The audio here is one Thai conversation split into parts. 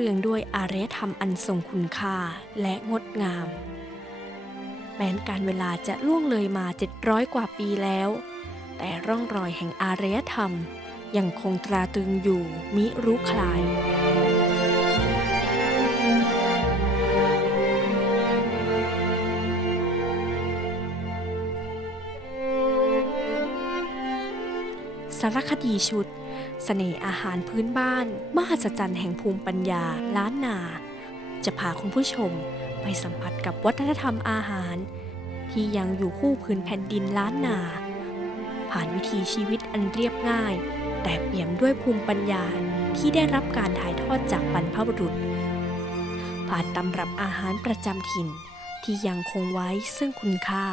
เรืองด้วยอารยธรรมอันทรงคุณค่าและงดงาม แม้นการเวลาจะล่วงเลยมา 700 กว่าปีแล้ว แต่ร่องรอยแห่งอารยธรรมยังคงตราตรึงอยู่มิรู้คลายสารคดีชุด เสน่ห์อาหารพื้นบ้าน มหัศจรรย์แห่งภูมิปัญญา ล้านนา จะพาคุณผู้ชมไปสัมผัสกับวัฒนธรรมอาหาร ที่ยังอยู่คู่พื้นแผ่นดินล้านนา ผ่านวิถีชีวิตอันเรียบง่าย แต่เปี่ยมด้วยภูมิปัญญาที่ได้รับการถ่ายทอดจากบรรพบุรุษ ผ่านตำรับอาหารประจำถิ่น ที่ยังคงไว้ซึ่งคุณค่า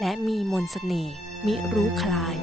และมีมนต์เสน่ห์มิรู้คลาย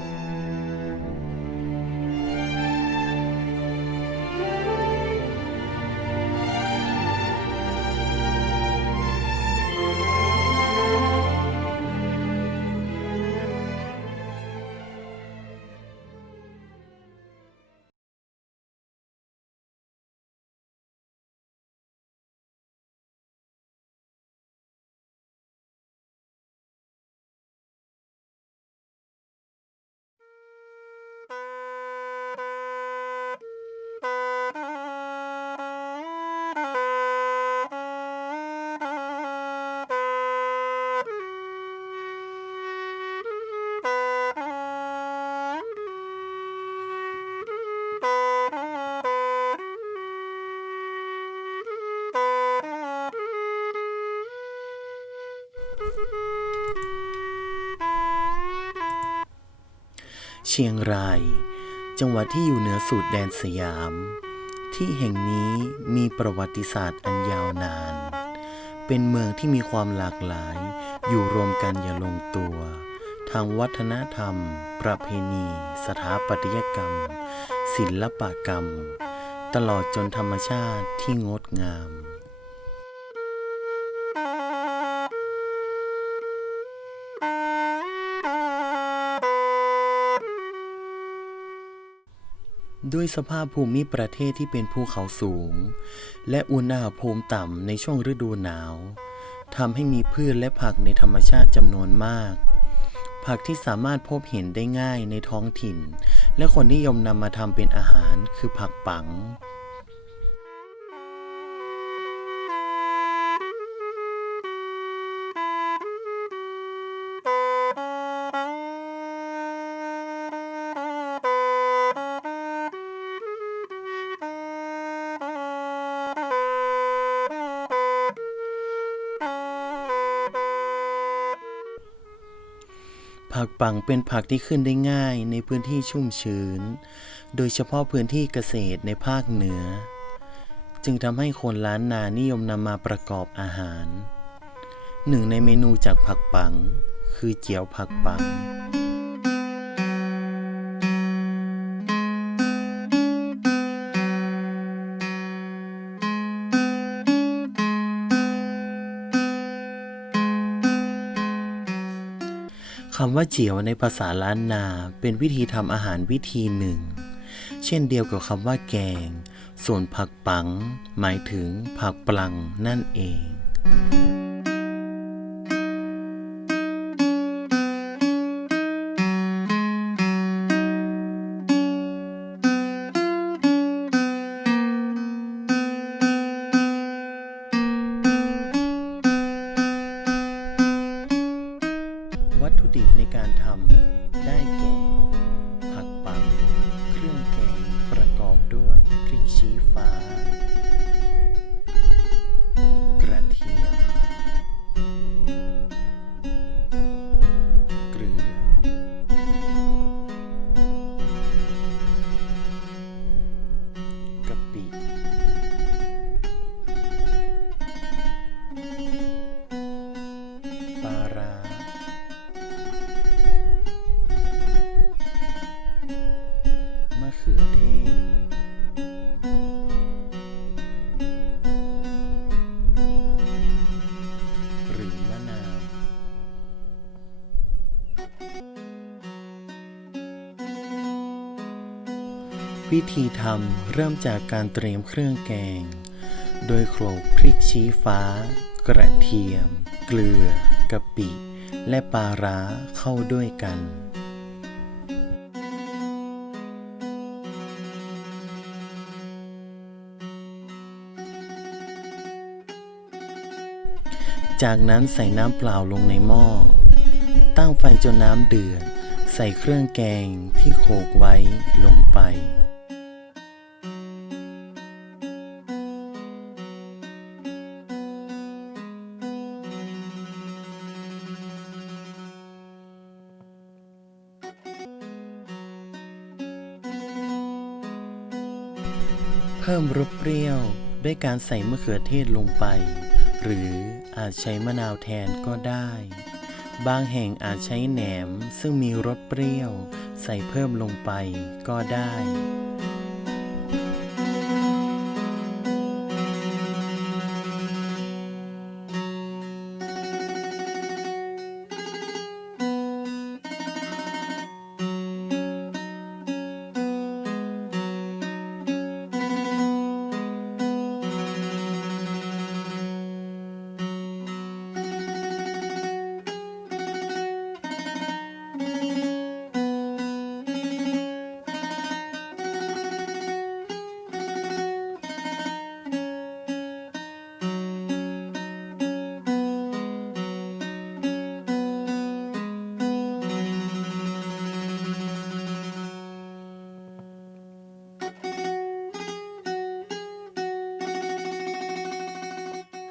เชียงราย จังหวัดที่อยู่เหนือสุดแดนสยาม ที่แห่งนี้มีประวัติศาสตร์อันยาวนาน เป็นเมืองที่มีความหลากหลาย อยู่รวมกันอย่างลงตัว ทางวัฒนธรรม ประเพณี สถาปัตยกรรม ศิลปกรรม ตลอดจนธรรมชาติที่งดงาม ด้วยสภาพภูมิประเทศที่เป็นภูเขาสูง และอุณหภูมิต่ำในช่วงฤดูหนาวทำให้มีพืชและผักในธรรมชาติจำนวนมาก ผักที่สามารถพบเห็นได้ง่ายในท้องถิ่น และคนนิยมนำมาทำเป็นอาหารคือผักปัง ผักปังเป็นผักที่ขึ้นได้ง่ายในพื้นที่ชุ่มชื้น โดยเฉพาะพื้นที่เกษตรในภาคเหนือ จึงทำให้คนล้านนานิยมนำมาประกอบอาหาร หนึ่งในเมนูจากผักปัง คือเจียวผักปัง คำว่าเจียวในภาษาล้านนาเป็นวิธีทำอาหารวิธีหนึ่ง เช่นเดียวกับคำว่าแกง ส่วนผักปัง หมายถึงผักปลังนั่นเอง ถุดิบในการทำได้แก่ ผักปังเครื่อง วิธีทำเริ่มจากการเตรียมเครื่องแกง โดยโขลกพริกชี้ฟ้า กระเทียม เกลือกะปิ และปลาร้าเข้าด้วยกันจากนั้นใส่น้ำเปล่าลงในหม้อ ตั้งไฟจนน้ำเดือด ใส่เครื่องแกงที่โขลกไว้ลงไป พิ่มรสเปรี้ยวด้วยการใส่มะเขือเทศลงไป หรืออาจใช้มะนาวแทนก็ได้ บางแห่งอาจใช้แหนมซึ่งมีรสเปรี้ยว ใส่เพิ่มลงไปก็ได้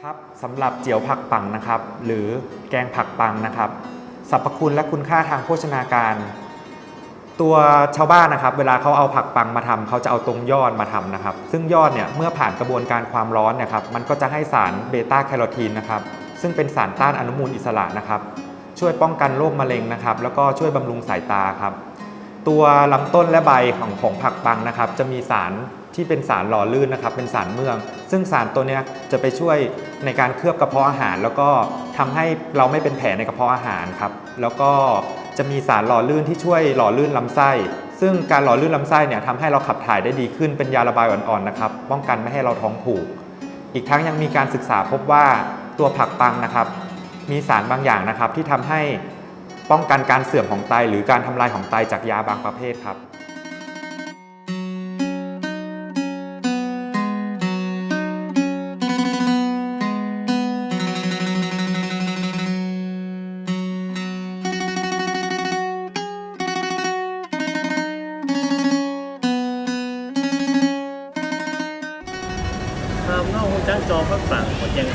ครับสำหรับเจียวผักปังนะครับ หรือแกงผักปังนะครับสรรพคุณและคุณค่าทางโภชนาการ ตัวชาวบ้านนะครับ เวลาเขาเอาผักปังมาทำเขาจะเอาตรงยอดมาทำนะครับ ซึ่งยอดเนี่ยเมื่อผ่านกระบวนการความร้อนเนี่ยครับมันก็จะให้สารเบต้าแคโรทีนนะครับ ซึ่งเป็นสารต้านอนุมูลอิสระนะครับ ช่วยป้องกันโรคมะเร็งนะครับ แล้วก็ช่วยบำรุงสายตาครับ ตัวลำต้นและใบของของผักปังนะครับ จะมีสาร ที่เป็นสารหล่อลื่นนะครับเป็นสารเมือง ซึ่งสารตัวนี้จะไปช่วยในการเคลือบกระเพาะอาหาร แล้วก็ทำให้เราไม่เป็นแผลในกระเพาะอาหารครับแล้วก็จะมีสารหล่อลื่นที่ช่วยหล่อลื่นลำไส้ ซึ่งการหล่อลื่นลำไส้เนี่ยทำให้เราขับถ่ายได้ดีขึ้นเป็นยาระบายอ่อนๆนะครับ ป้องกันไม่ให้เราท้องผูก อีกทั้งยังมีการศึกษาพบว่าตัวผักปังนะครับ มีสารบางอย่างนะครับที่ทำให้ป้องกันการเสื่อมของไตหรือการทำลายของไตจากยาบางประเภทครับ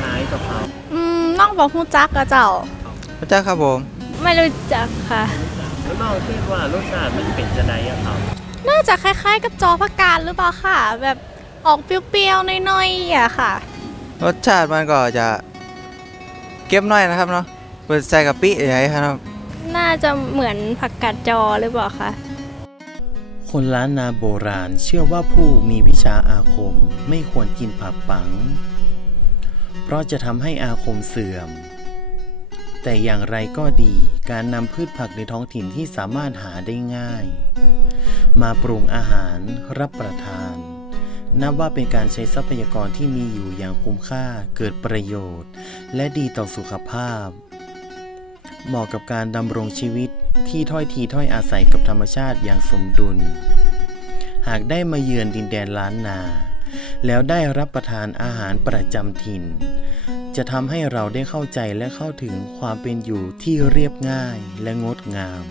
หมดยังหายกะเพราอืมน้องบอกฮู้จักกะเจ้า พระเจ้าครับผม ไม่รู้จักค่ะ แล้วน้องคิดว่ารสชาติมันเป็นจะไดอะครับน่าจะคล้ายๆ กับจอพักกาดหรือเปล่าค่ะ แบบออกเปรี้ยวๆน้อยๆอะค่ะ รสชาติมันก็จะเก็บน้อยนะครับเนาะเปิดใส่กะปิใหญ่ครับ น่าจะเหมือนผักกาดจอหรือเปล่าคะ คนล้านนาโบราณเชื่อว่าผู้มีวิชาอาคมไม่ควรกินผักปัง เพราะจะทำให้อาคมเสื่อม แต่อย่างไรก็ดีการนำพืชผักในท้องถิ่นที่สามารถหาได้ง่าย มาปรุงอาหารรับประทาน นับว่าเป็นการใช้ทรัพยากรที่มีอยู่อย่างคุ้มค่าเกิดประโยชน์ และดีต่อสุขภาพ เหมาะกับการดำรงชีวิตที่ถ้อยทีถ้อยอาศัยกับธรรมชาติอย่างสมดุล หากได้มาเยือนดินแดนล้านนา แล้วได้รับประทานอาหารประจำถิ่น จะทำให้เราได้เข้าใจและเข้าถึงความเป็นอยู่ที่เรียบง่ายและงดงาม